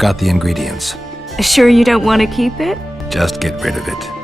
Got the ingredients. Sure you don't want to keep it? Just get rid of it.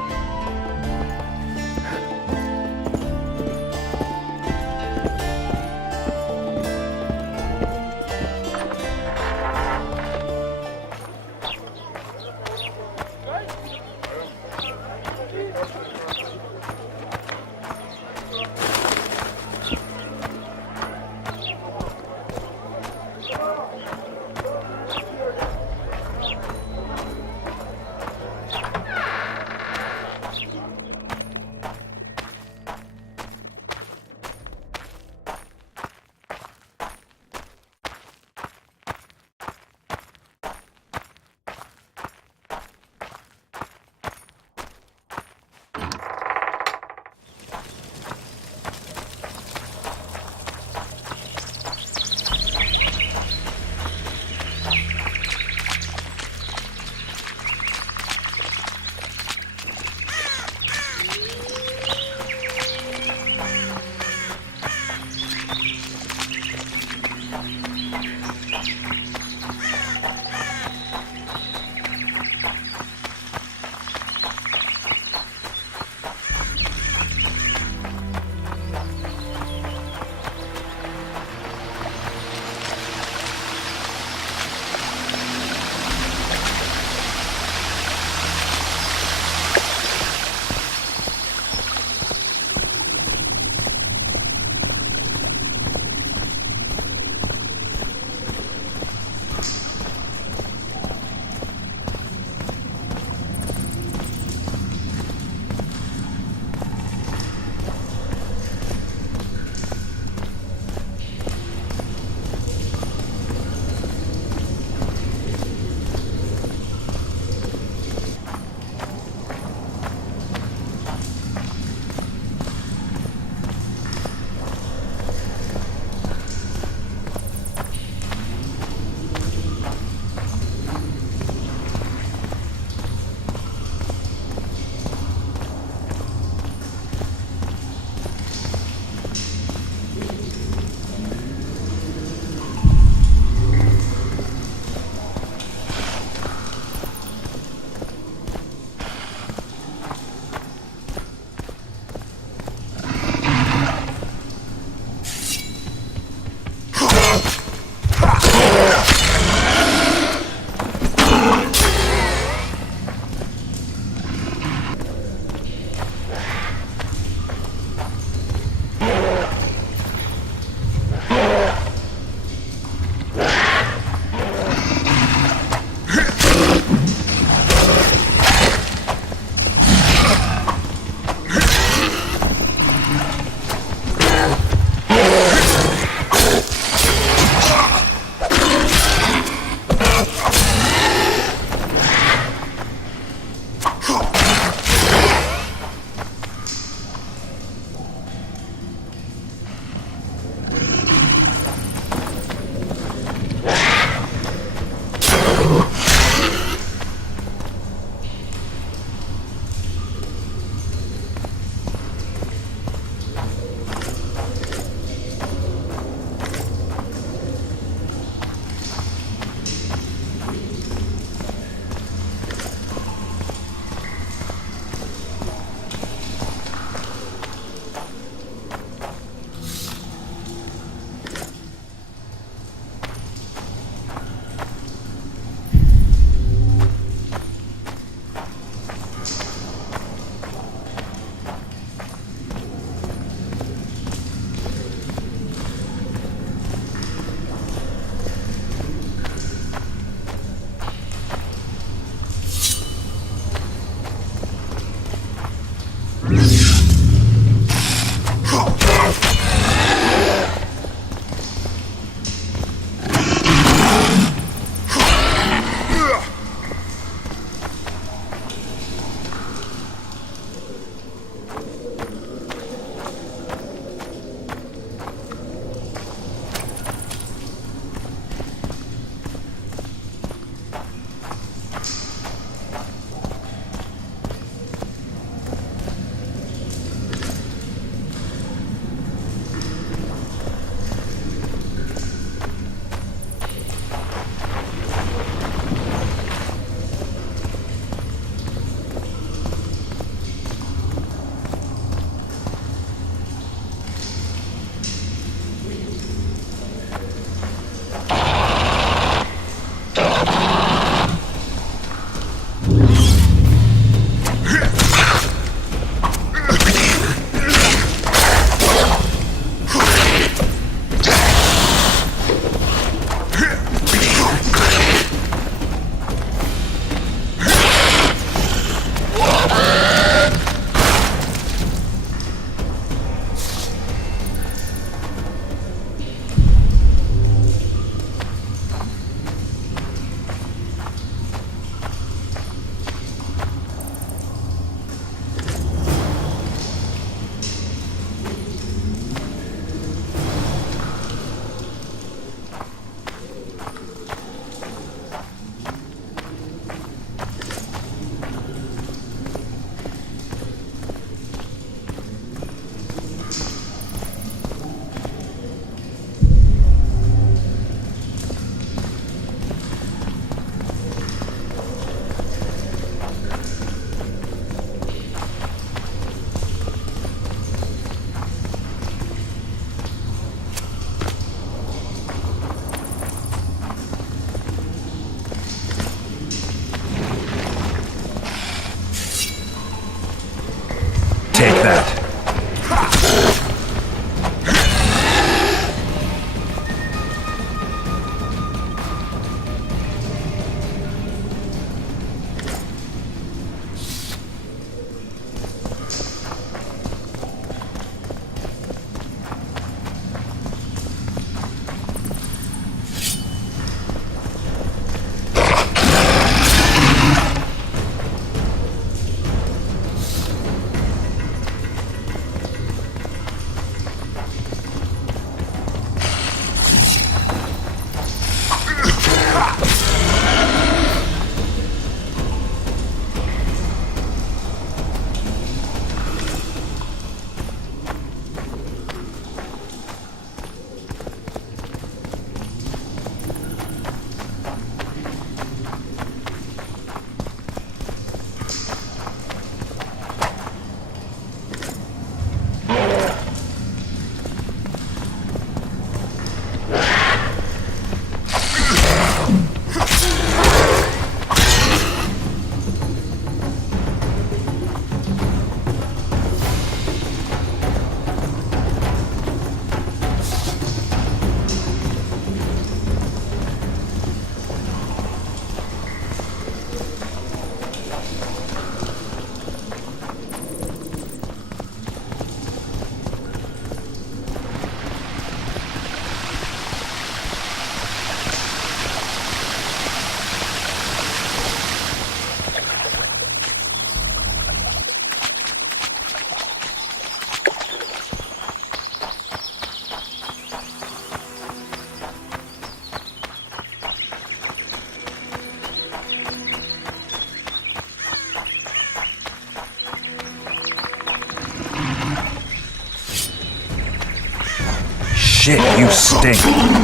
shit, you stink.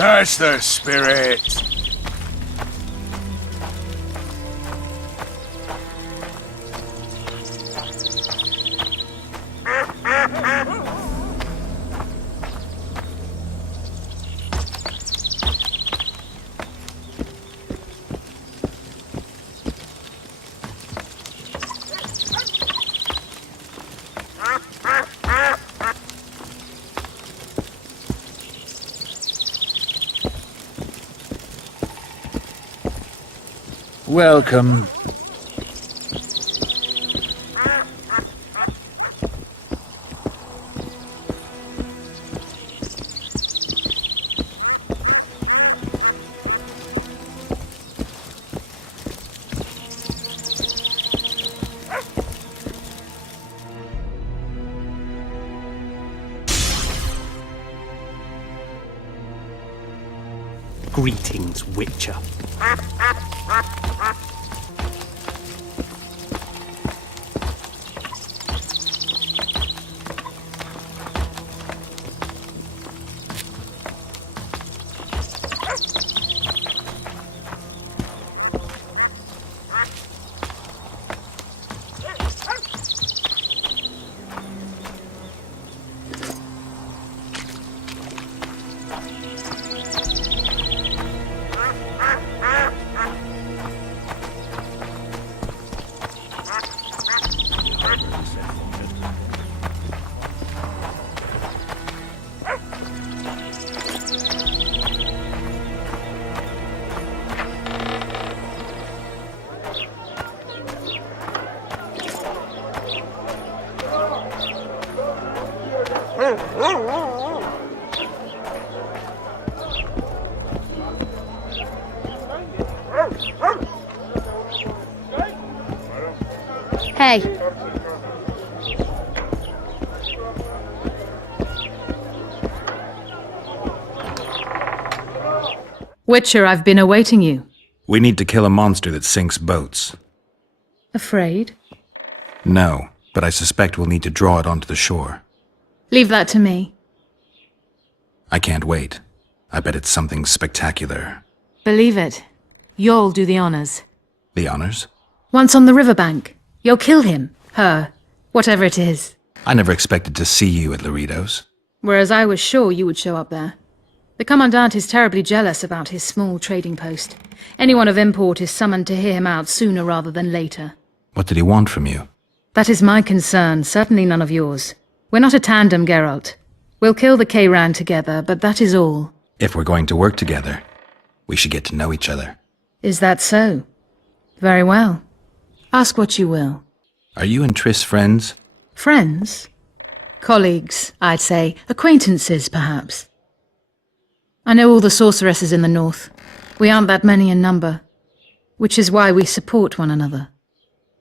Curse the spirit! Welcome. Greetings, Witcher. Hey. Witcher, I've been awaiting you. We need to kill a monster that sinks boats. Afraid? No, but I suspect we'll need to draw it onto the shore. Leave that to me. I can't wait. I bet it's something spectacular. Believe it. You'll do the honors. The honors? Once on the riverbank, you'll kill him, her, whatever it is. I never expected to see you at Laredo's. Whereas I was sure you would show up there. The Commandant is terribly jealous about his small trading post. Anyone of import is summoned to hear him out sooner rather than later. What did he want from you? That is my concern, certainly none of yours. We're not a tandem, Geralt. We'll kill the kayran together, but that is all. If we're going to work together, we should get to know each other. Is that so? Very well. Ask what you will. Are you and Triss friends? Friends? Colleagues, I'd say. Acquaintances, perhaps. I know all the sorceresses in the north. We aren't that many in number, which is why we support one another.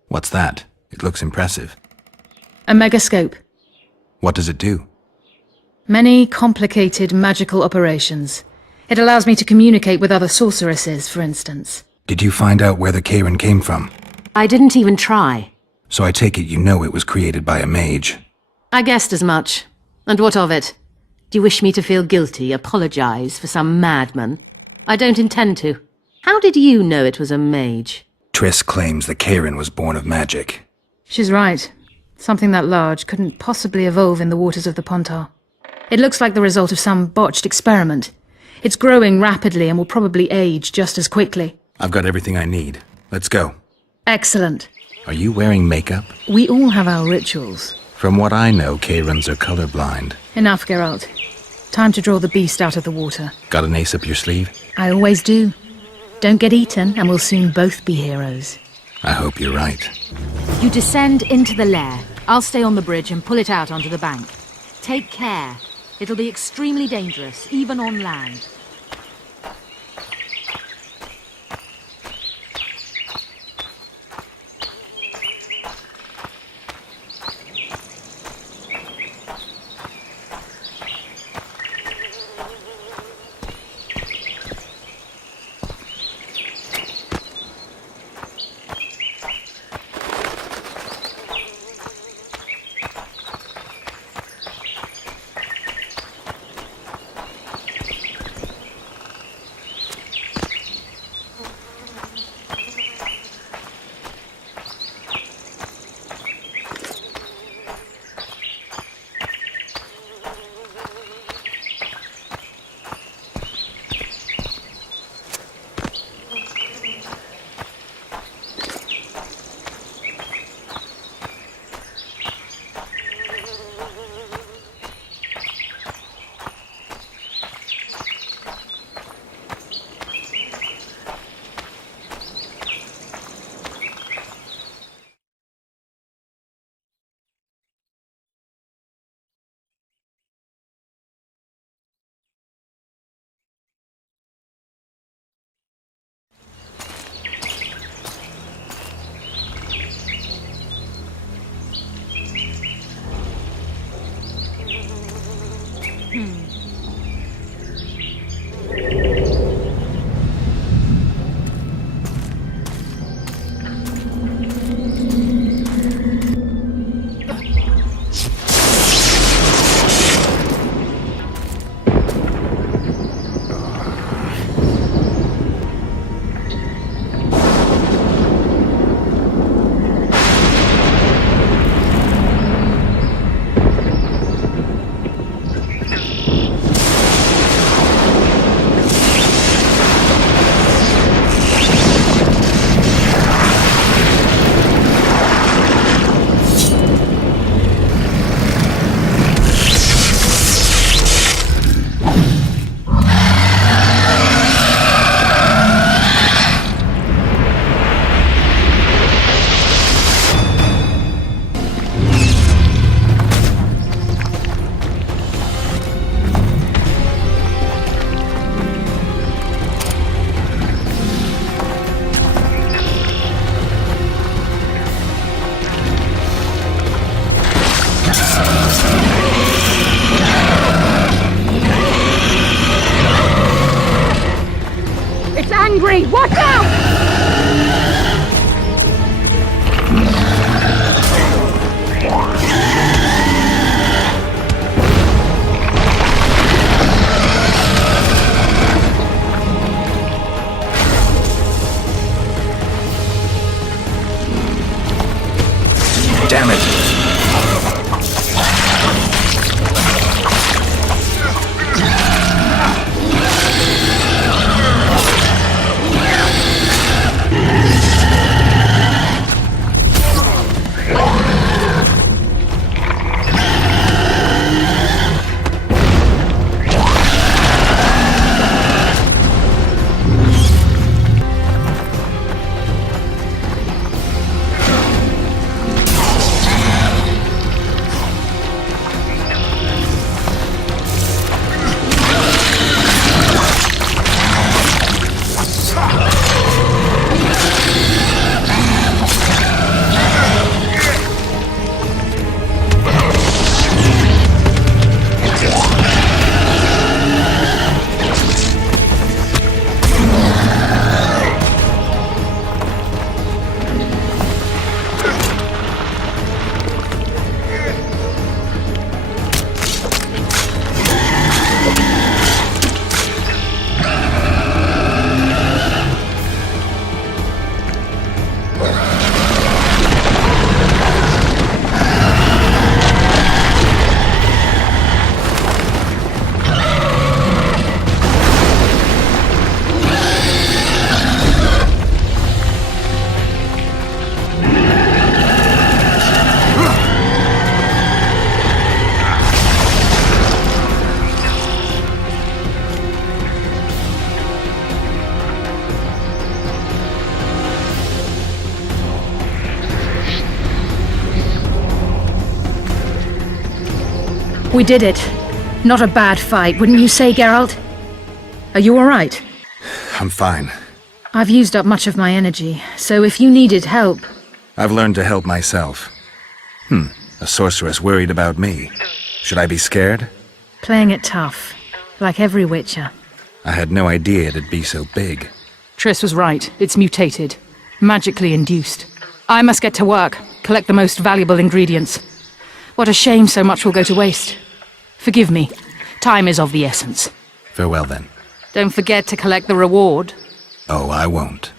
What's that? It looks impressive. A megascope. What does it do? Many complicated magical operations. It allows me to communicate with other sorceresses, for instance. Did you find out where the kayran came from? I didn't even try. So I take it you know it was created by a mage. I guessed as much. And what of it? Do you wish me to feel guilty, apologize for some madman? I don't intend to. How did you know it was a mage? Triss claims the kayran was born of magic. She's right. Something that large couldn't possibly evolve in the waters of the Pontar. It looks like the result of some botched experiment. It's growing rapidly and will probably age just as quickly. I've got everything I need. Let's go. Excellent. Are you wearing makeup? We all have our rituals. From what I know, kayrans are colorblind. Enough, Geralt. Time to draw the beast out of the water. Got an ace up your sleeve? I always do. Don't get eaten, and we'll soon both be heroes. I hope you're right. You descend into the lair. I'll stay on the bridge and pull it out onto the bank. Take care. It'll be extremely dangerous, even on land. angry! Watch out! Damn it! We did it. Not a bad fight, wouldn't you say, Geralt? Are you alright? I'm fine. I've used up much of my energy, so if you needed help... I've learned to help myself. A sorceress worried about me. Should I be scared? Playing it tough, like every Witcher. I had no idea it'd be so big. Triss was right. It's mutated. Magically induced. I must get to work, collect the most valuable ingredients. What a shame so much will go to waste. Forgive me. Time is of the essence. Farewell then. Don't forget to collect the reward. Oh, I won't.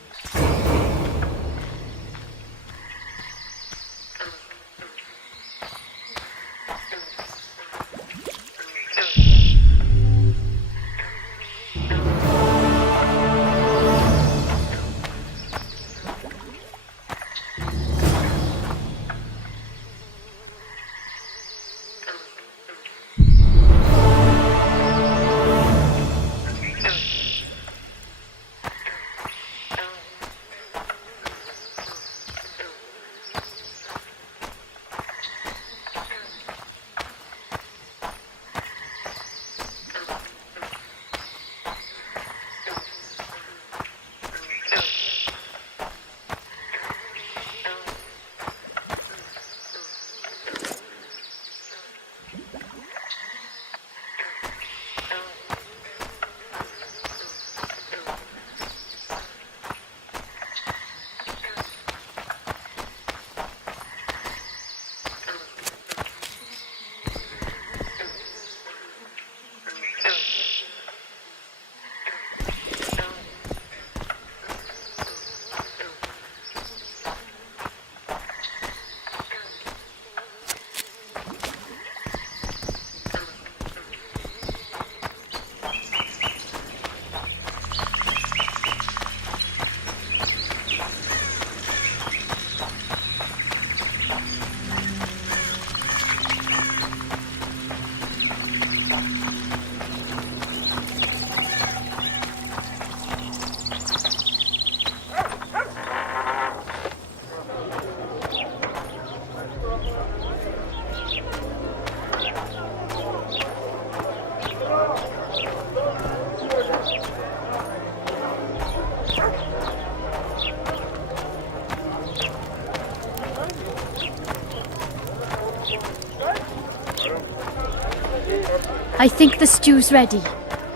I think the stew's ready.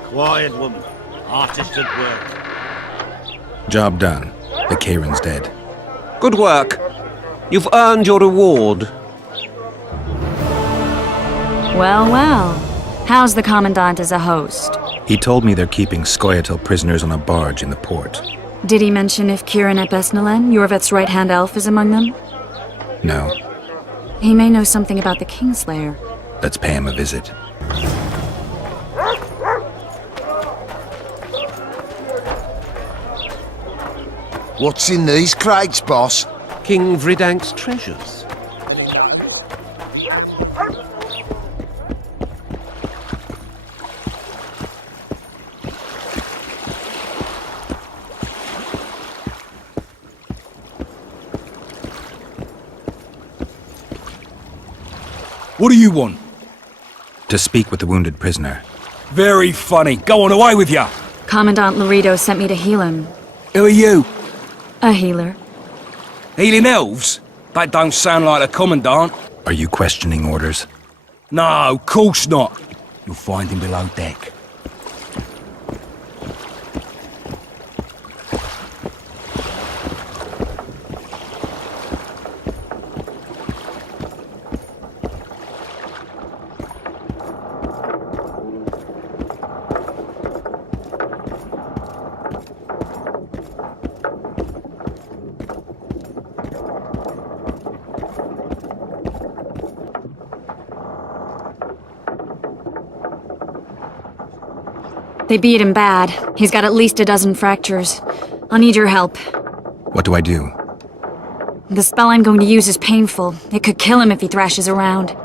Quiet, woman. Artist at work. Job done. The kayran's dead. Good work. You've earned your reward. Well, well. How's the Commandant as a host? He told me they're keeping Scoia'tael prisoners on a barge in the port. Did he mention if Kieran ep Esnalen, Iorveth's right-hand elf, is among them? No. He may know something about the Kingslayer. Let's pay him a visit. What's in these crates, boss? King Vridank's treasures. What do you want? To speak with the wounded prisoner. Very funny. Go on, away with ya! Commandant Laredo sent me to heal him. Who are you? A healer. Healing elves? That don't sound like a commandant. Are you questioning orders? No, of course not. You'll find him below deck. They beat him bad. He's got at least a dozen fractures. I'll need your help. What do I do? The spell I'm going to use is painful. It could kill him if he thrashes around.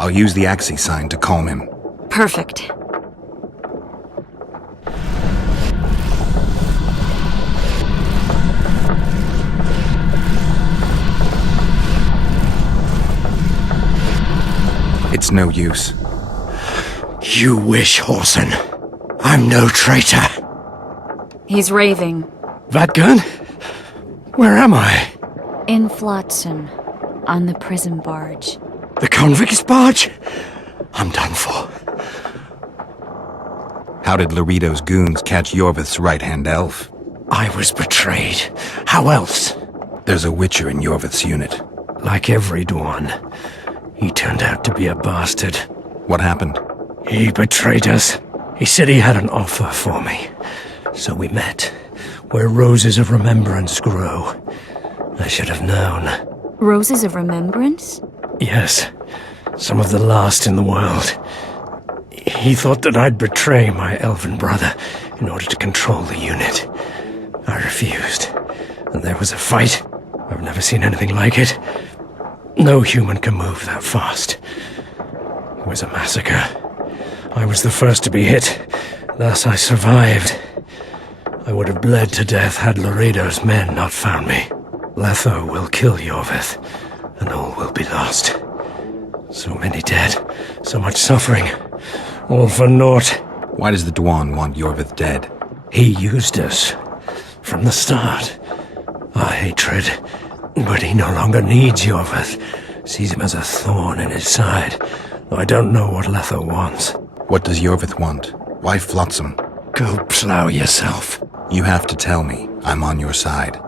I'll use the Axii sign to calm him. Perfect. It's no use. You wish, Horson. I'm no traitor. He's raving. That gun? Where am I? In Flotsam, on the prison barge. The convict's barge? I'm done for. How did Loredo's goons catch Iorveth's right-hand elf? I was betrayed. How else? There's a witcher in Iorveth's unit. Like every Dwan, he turned out to be a bastard. What happened? He betrayed us. He said he had an offer for me. So we met, where roses of remembrance grow. I should have known. Roses of remembrance? Yes, some of the last in the world. He thought that I'd betray my elven brother in order to control the unit. I refused, and there was a fight. I've never seen anything like it. No human can move that fast. It was a massacre. I was the first to be hit, thus I survived. I would have bled to death had Loredo's men not found me. Letho will kill Iorveth, and all will be lost. So many dead, so much suffering, all for naught. Why does the Dwan want Iorveth dead? He used us, from the start. Our hatred, but he no longer needs Iorveth. Sees him as a thorn in his side, though I don't know what Letho wants. What does Iorveth want? Why Flotsam? Go plow yourself. You have to tell me. I'm on your side.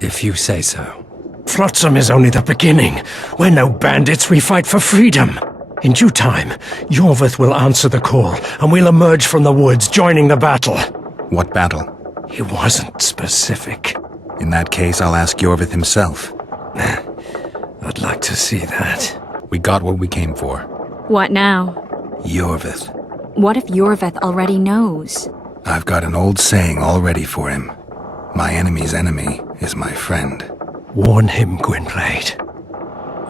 If you say so. Flotsam is only the beginning. We're no bandits, we fight for freedom. In due time, Iorveth will answer the call, and we'll emerge from the woods, joining the battle. What battle? He wasn't specific. In that case, I'll ask Iorveth himself. I'd like to see that. We got what we came for. What now? Iorveth. What if Iorveth already knows? I've got an old saying all ready for him. My enemy's enemy is my friend. Warn him, Gwynplaine.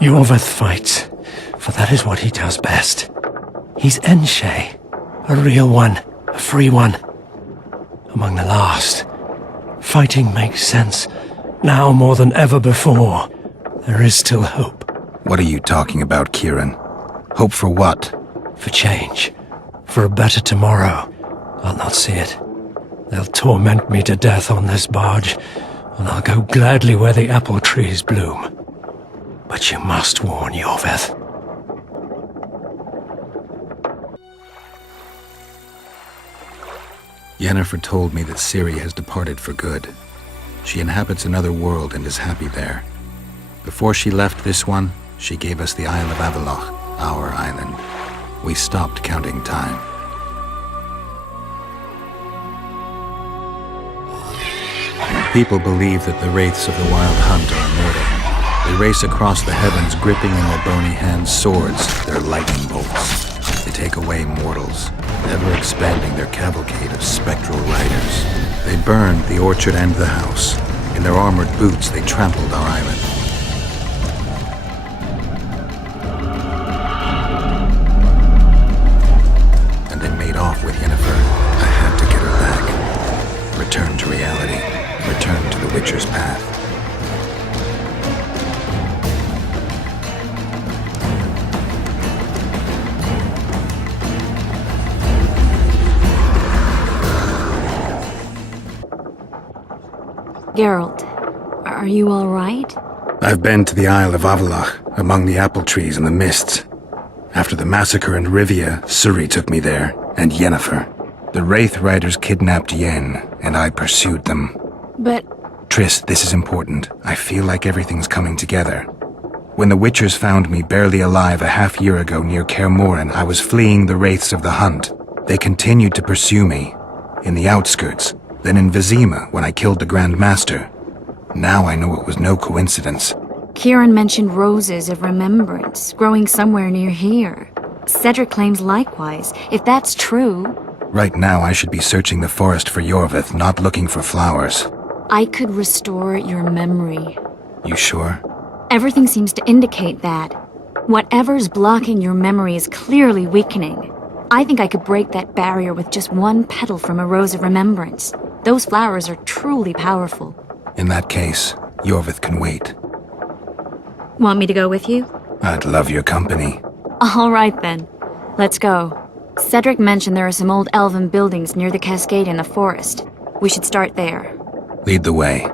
Iorveth fights, for that is what he does best. He's Enshe, a real one, a free one. Among the last. Fighting makes sense, now more than ever before. There is still hope. What are you talking about, Kayran? Hope for what? For change. For a better tomorrow. I'll not see it. They'll torment me to death on this barge, and I'll go gladly where the apple trees bloom. But you must warn Iorveth. Yennefer told me that Ciri has departed for good. She inhabits another world and is happy there. Before she left this one, she gave us the Isle of Avallac'h, our island. We stopped counting time. People believe that the wraiths of the Wild Hunt are immortal. They race across the heavens, gripping in their bony hands swords, their lightning bolts. They take away mortals, ever expanding their cavalcade of spectral riders. They burned the orchard and the house. In their armored boots, they trampled our island. And they made off with Yennefer. I had to get her back. Return to reality. Return to the Witcher's path. Geralt, are you all right? I've been to the Isle of Avallac'h, among the apple trees and the mists. After the massacre in Rivia, Ciri took me there, and Yennefer. The Wraith Riders kidnapped Yen, and I pursued them. But... Triss, this is important. I feel like everything's coming together. When the Witchers found me barely alive a half-year ago near Kaer Morhen, I was fleeing the Wraiths of the Hunt. They continued to pursue me, in the outskirts, then in Vizima when I killed the Grand Master. Now I know it was no coincidence. Kayran mentioned roses of remembrance, growing somewhere near here. Cedric claims likewise. If that's true... Right now I should be searching the forest for Iorveth, not looking for flowers. I could restore your memory. You sure? Everything seems to indicate that. Whatever's blocking your memory is clearly weakening. I think I could break that barrier with just one petal from a rose of remembrance. Those flowers are truly powerful. In that case, Iorveth can wait. Want me to go with you? I'd love your company. All right then. Let's go. Cedric mentioned there are some old elven buildings near the cascade in the forest. We should start there. Lead the way.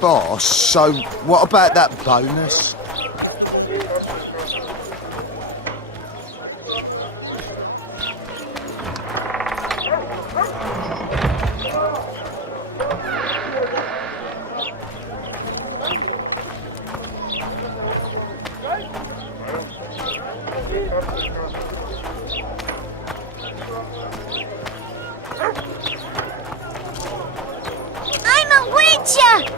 Boss, so what about that bonus? I'm a witcher!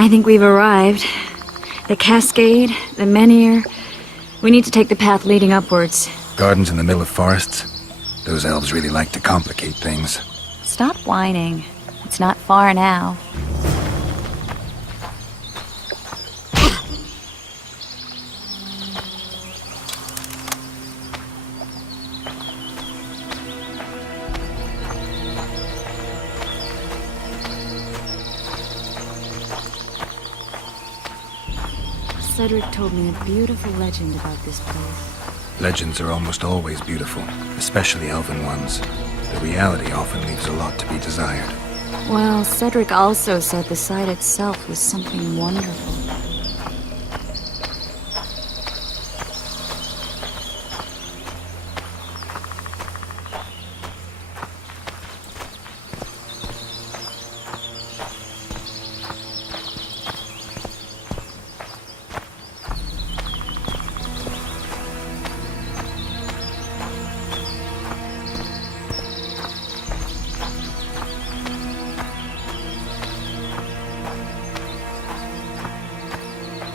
I think we've arrived. The cascade, the menhir. We need to take the path leading upwards. Gardens in the middle of forests? Those elves really like to complicate things. Stop whining. It's not far now. Cedric told me a beautiful legend about this place. Legends are almost always beautiful, especially elven ones. The reality often leaves a lot to be desired. Well, Cedric also said the site itself was something wonderful.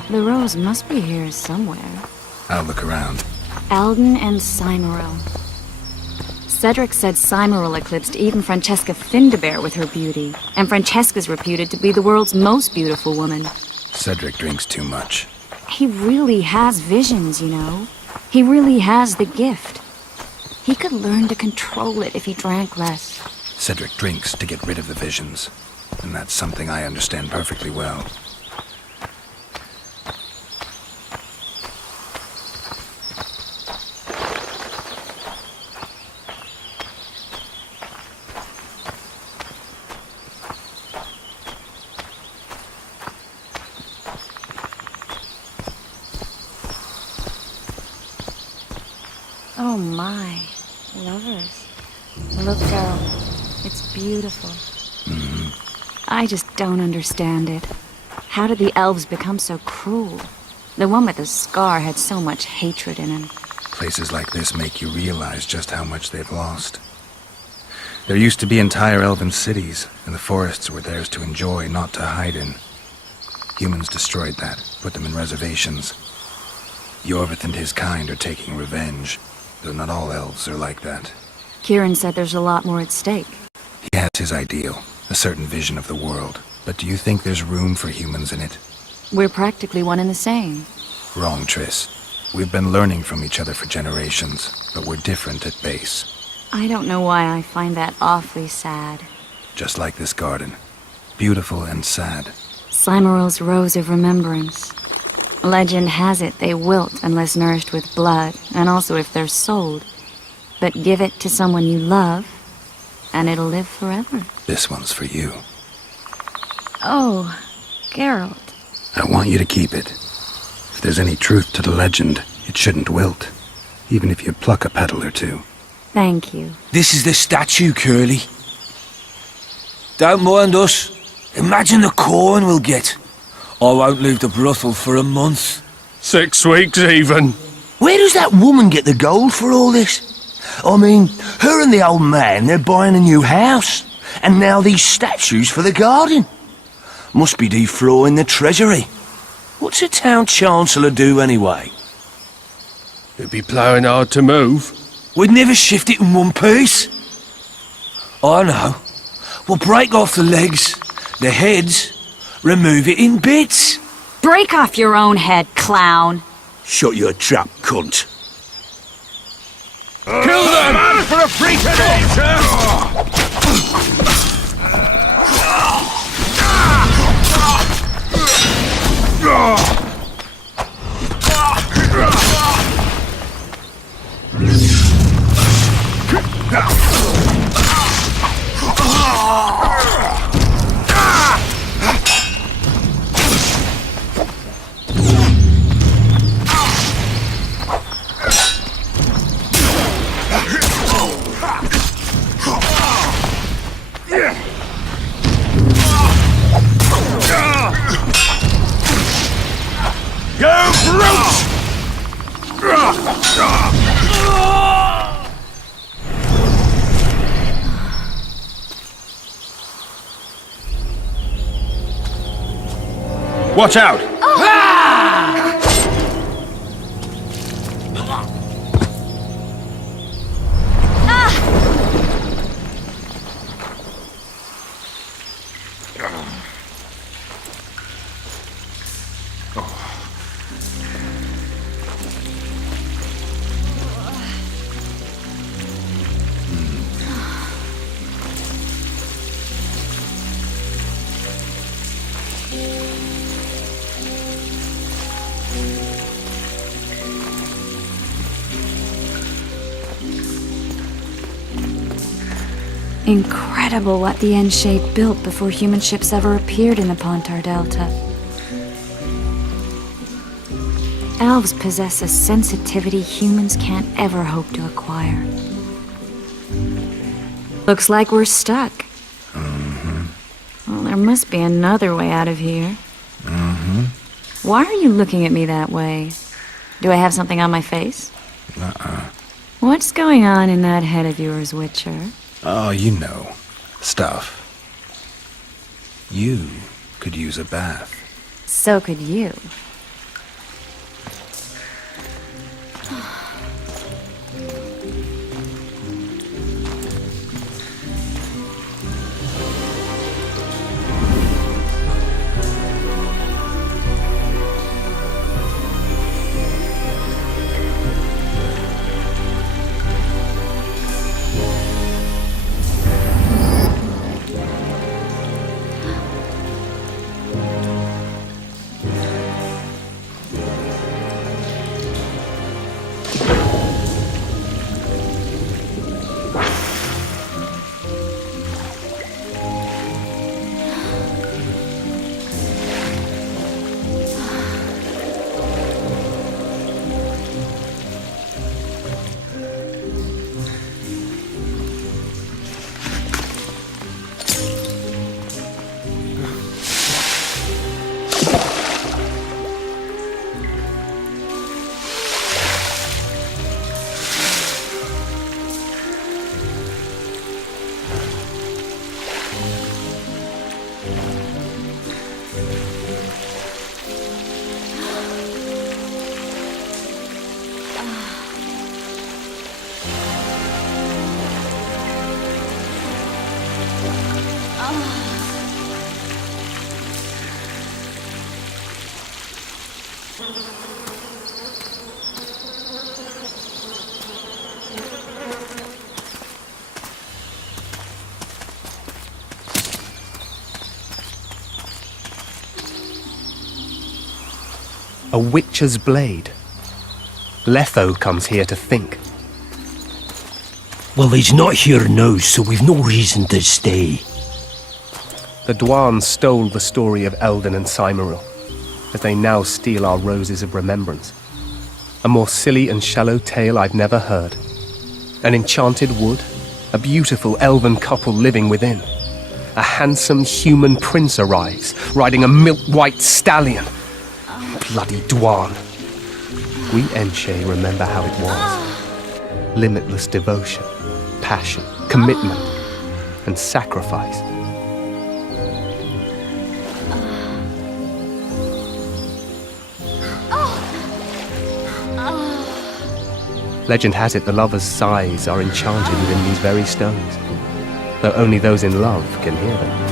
The rose must be here somewhere. I'll look around. Alden and Cymoril. Cedric said Cymoril eclipsed even Francesca Findabair with her beauty, and Francesca's reputed to be the world's most beautiful woman. Cedric drinks too much. He really has visions, you know. He really has the gift. He could learn to control it if he drank less. Cedric drinks to get rid of the visions, and that's something I understand perfectly well. Oh my. Lovers. Look, Geralt. It's beautiful. I just don't understand it. How did the elves become so cruel? The one with the scar had so much hatred in him. Places like this make you realize just how much they've lost. There used to be entire elven cities, and the forests were theirs to enjoy, not to hide in. Humans destroyed that, put them in reservations. Iorveth and his kind are taking revenge, though not all elves are like that. Kayran said there's a lot more at stake. He has his ideal, a certain vision of the world. But do you think there's room for humans in it? We're practically one and the same. Wrong, Triss. We've been learning from each other for generations, but we're different at base. I don't know why I find that awfully sad. Just like this garden. Beautiful and sad. Slimeral's Rose of Remembrance. Legend has it they wilt unless nourished with blood, and also if they're sold. But give it to someone you love, and it'll live forever. This one's for you. Oh, Geralt. I want you to keep it. If there's any truth to the legend, it shouldn't wilt. Even if you pluck a petal or two. Thank you. This is the statue, Curly. Don't mind us. Imagine the corn we'll get. I won't leave the brothel for a month. 6 weeks even. Where does that woman get the gold for all this? I mean, her and the old man, they're buying a new house. And now these statues for the garden. Must be defraying the treasury. What's a town chancellor do anyway? It'd be ploughing hard to move. We'd never shift it in one piece. I know. We'll break off the legs, the heads, remove it in bits. Break off your own head, clown. Shut your trap, cunt. Kill them! For a free Watch out! Incredible what the N-shape built before human ships ever appeared in the Pontar Delta. Elves possess a sensitivity humans can't ever hope to acquire. Looks like we're stuck. Well, there must be another way out of here. Why are you looking at me that way? Do I have something on my face? What's going on in that head of yours, Witcher? Oh, you know. Stuff. You could use a bath. So could you. A witcher's blade. Letho comes here to think. Well, he's not here now, so we've no reason to stay. The Dwan stole the story of Eldon and Cymoril, as they now steal our roses of remembrance. A more silly and shallow tale I've never heard. An enchanted wood, a beautiful elven couple living within. A handsome human prince arrives, riding a milk-white stallion. Bloody Dwan. We Enshe remember how it was. Limitless devotion, passion, commitment, and sacrifice. Legend has it the lovers' sighs are enchanted within these very stones, though only those in love can hear them.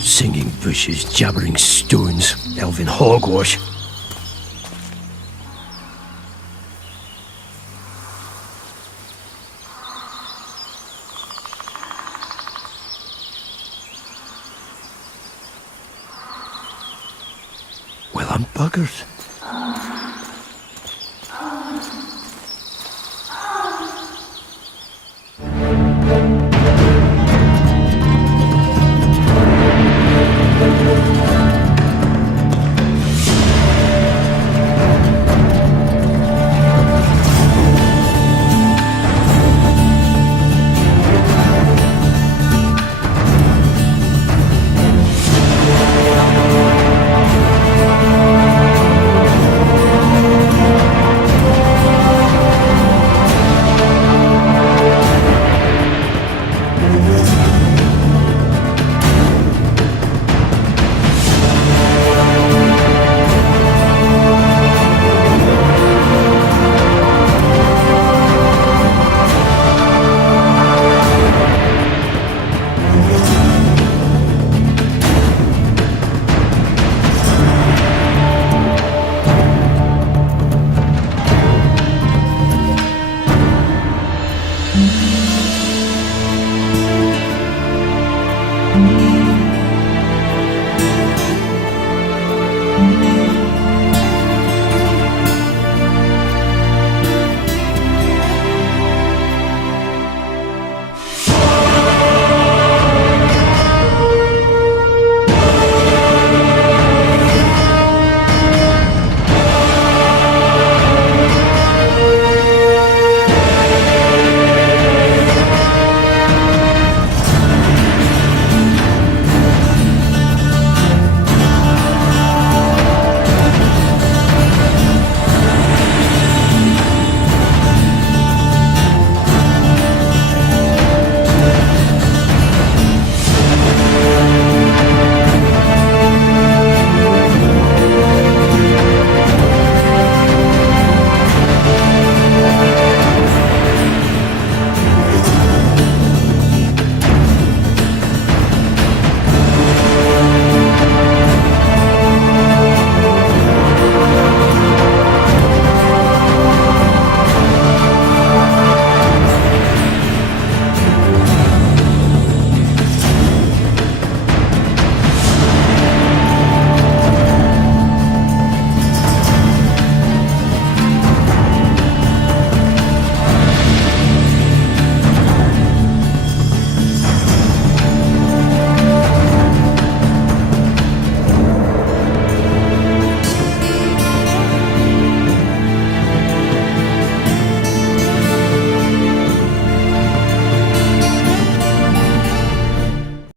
Singing bushes, jabbering stones, elven hogwash. Well, I'm buggered.